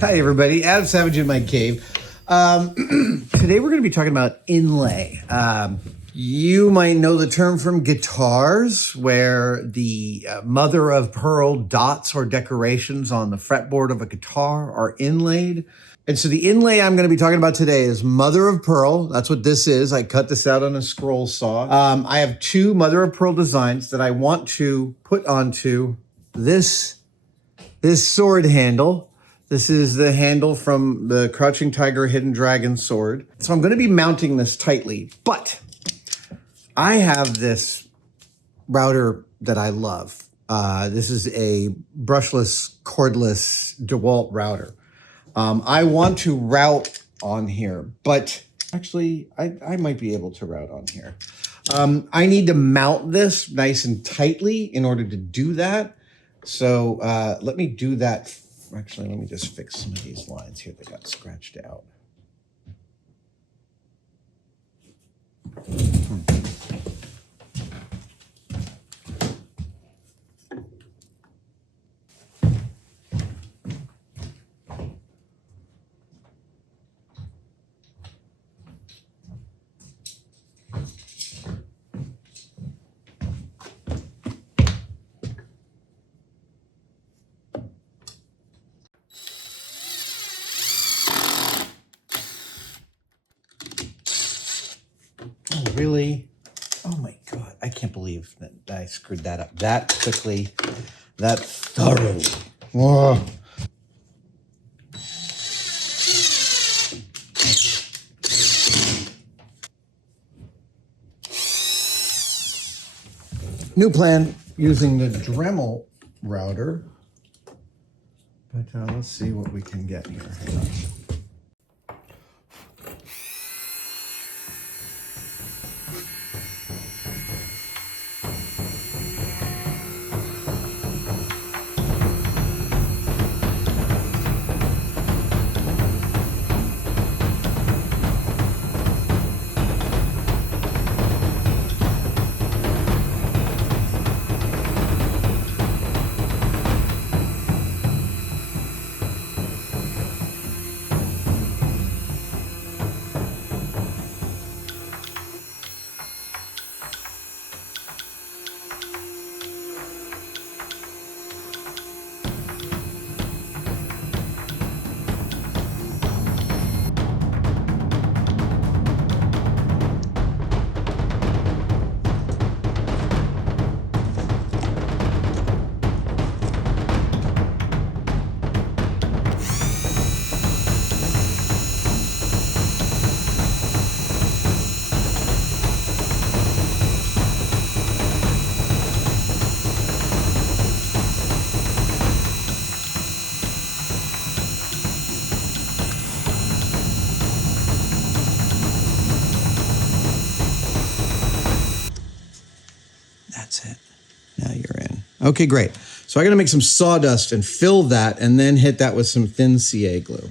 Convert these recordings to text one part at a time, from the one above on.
Hi, everybody. Adam Savage in my cave. Today we're going to be talking about inlay. You might know the term from guitars, where the mother of pearl dots or decorations on the fretboard of a guitar are inlaid. And so the inlay I'm going to be talking about today is mother of pearl. That's what this is. I cut this out on a scroll saw. I have two mother of pearl designs that I want to put onto this sword handle. This is the handle from the Crouching Tiger, Hidden Dragon sword. So I'm going to be mounting this tightly, but I have this router that I love. This is a brushless, cordless DeWalt router. I want to route on here, but actually I might be able to route on here. I need to mount this nice and tightly in order to do that. So let me do that. Actually, let me just fix some of these lines here that got scratched out. Oh, really? Oh my God, I can't believe that I screwed that up that quickly, that thoroughly. Whoa. New plan, using the Dremel router. But let's see what we can get here. Hang on. That's it. Now you're in. Okay, great. So I got to make some sawdust and fill that and then hit that with some thin CA glue.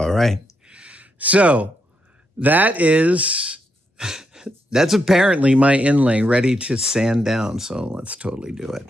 All right. So that's apparently my inlay ready to sand down. So let's totally do it.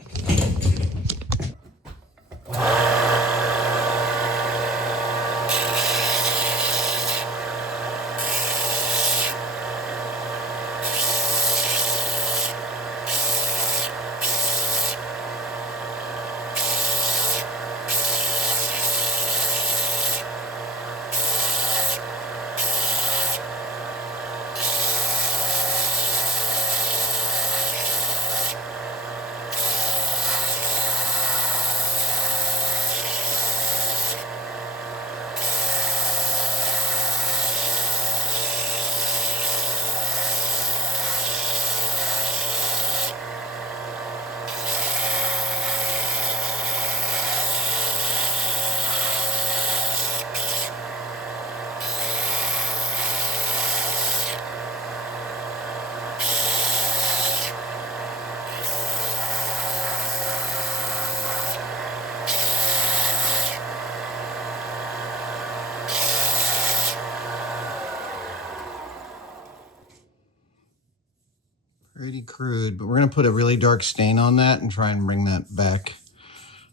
Pretty crude, but we're going to put a really dark stain on that and try and bring that back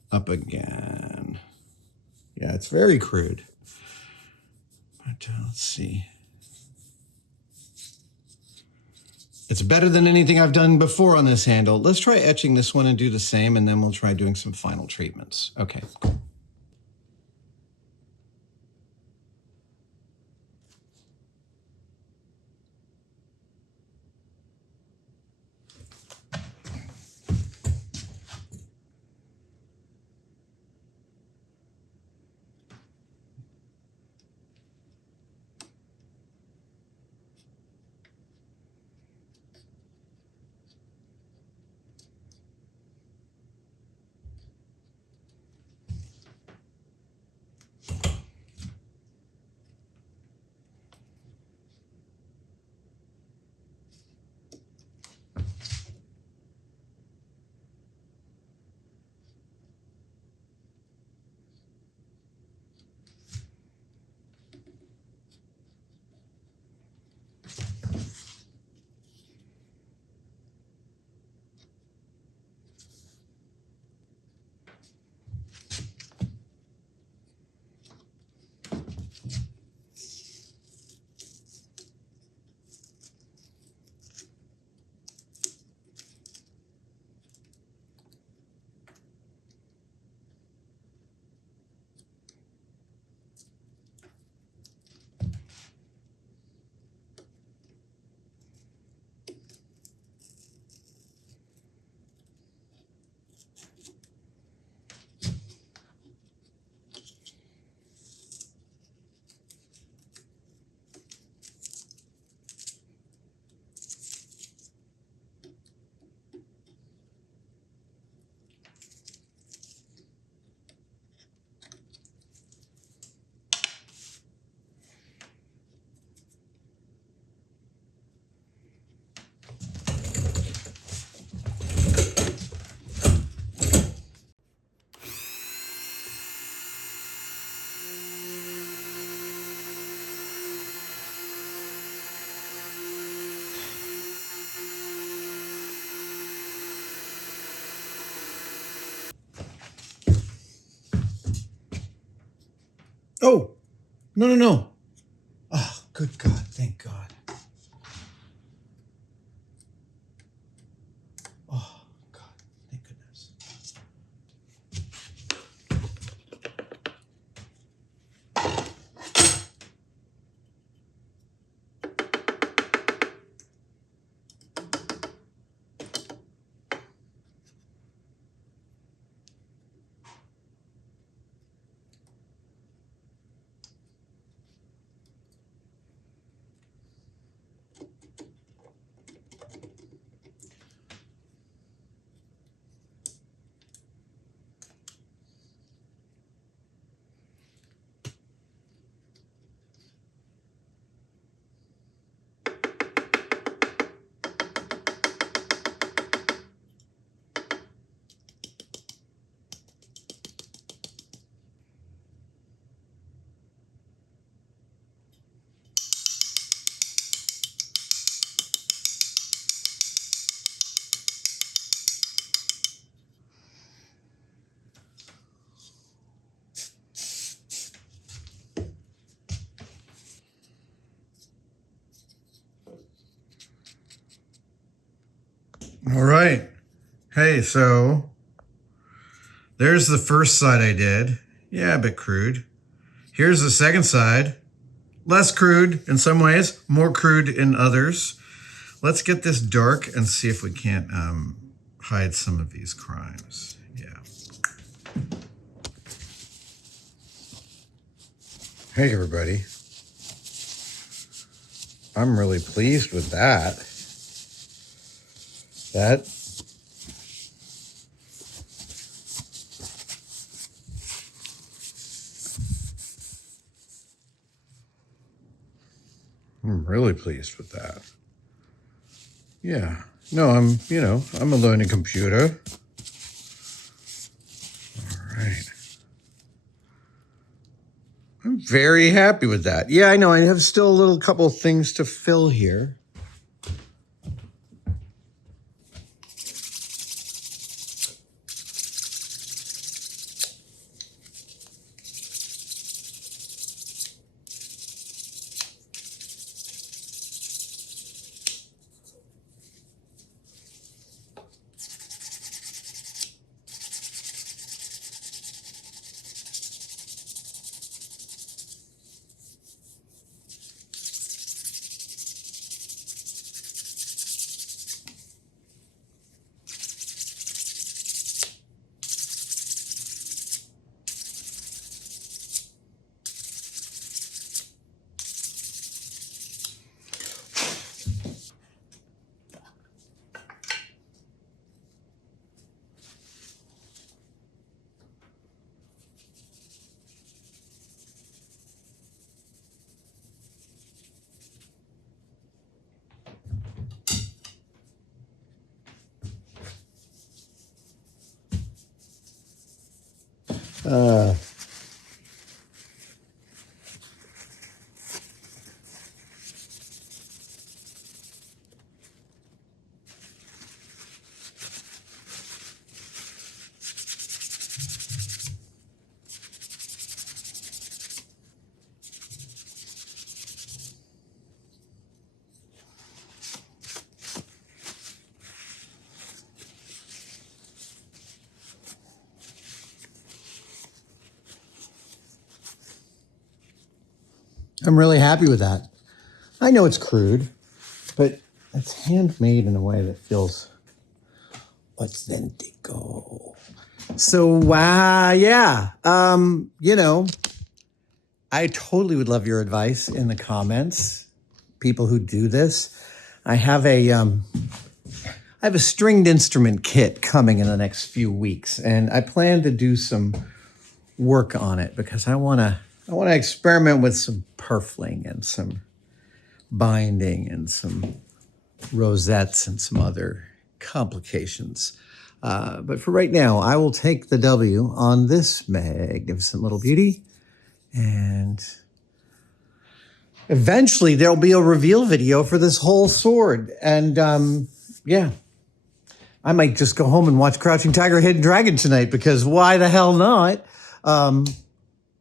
up again. Yeah, it's very crude. But let's see. It's better than anything I've done before on this handle. Let's try etching this one and do the same, and then we'll try doing some final treatments. Okay, cool. Oh, no, no, no. Oh, good God, thank God. Oh, God, thank goodness. All right. Hey, so there's the first side I did. Yeah, a bit crude. Here's the second side. Less crude in some ways, more crude in others. Let's get this dark and see if we can't hide some of these crimes. Yeah. Hey, everybody. I'm really pleased with that. I'm really pleased with that. Yeah. No, I'm a learning computer. All right. I'm very happy with that. Yeah, I know. I have still a little couple things to fill here. I'm really happy with that. I know it's crude, but it's handmade in a way that feels authentico. So, yeah. I totally would love your advice in the comments. People who do this. I have a stringed instrument kit coming in the next few weeks, and I plan to do some work on it because I want to experiment with some purfling and some binding and some rosettes and some other complications. But for right now, I will take the W on this magnificent little beauty, and eventually there'll be a reveal video for this whole sword. And yeah, I might just go home and watch Crouching Tiger, Hidden Dragon tonight, because why the hell not?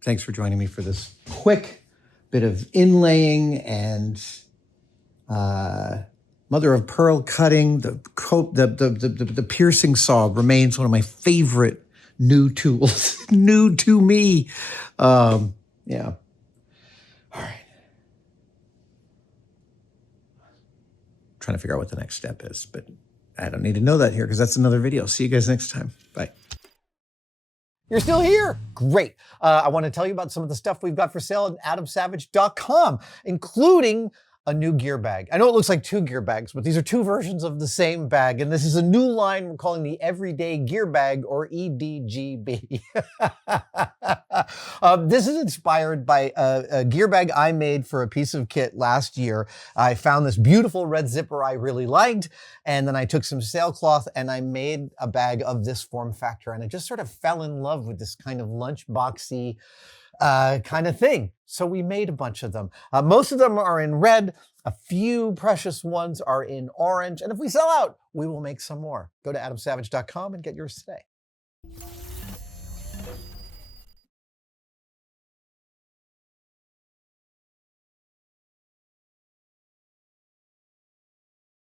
Thanks for joining me for this quick bit of inlaying and mother of pearl cutting. The piercing saw remains one of my favorite new tools, new to me. Yeah. All right. Trying to figure out what the next step is, but I don't need to know that here because that's another video. See you guys next time. Bye. You're still here? Great. I want to tell you about some of the stuff we've got for sale at AdamSavage.com, including a new gear bag. I know it looks like two gear bags, but these are two versions of the same bag. And this is a new line we're calling the Everyday Gear Bag, or EDGB. This is inspired by a gear bag I made for a piece of kit last year. I found this beautiful red zipper I really liked, and then I took some sailcloth and I made a bag of this form factor, and I just sort of fell in love with this kind of lunchboxy kind of thing. So we made a bunch of them. Most of them are in red. A few precious ones are in orange. And if we sell out, we will make some more. Go to AdamSavage.com and get yours today.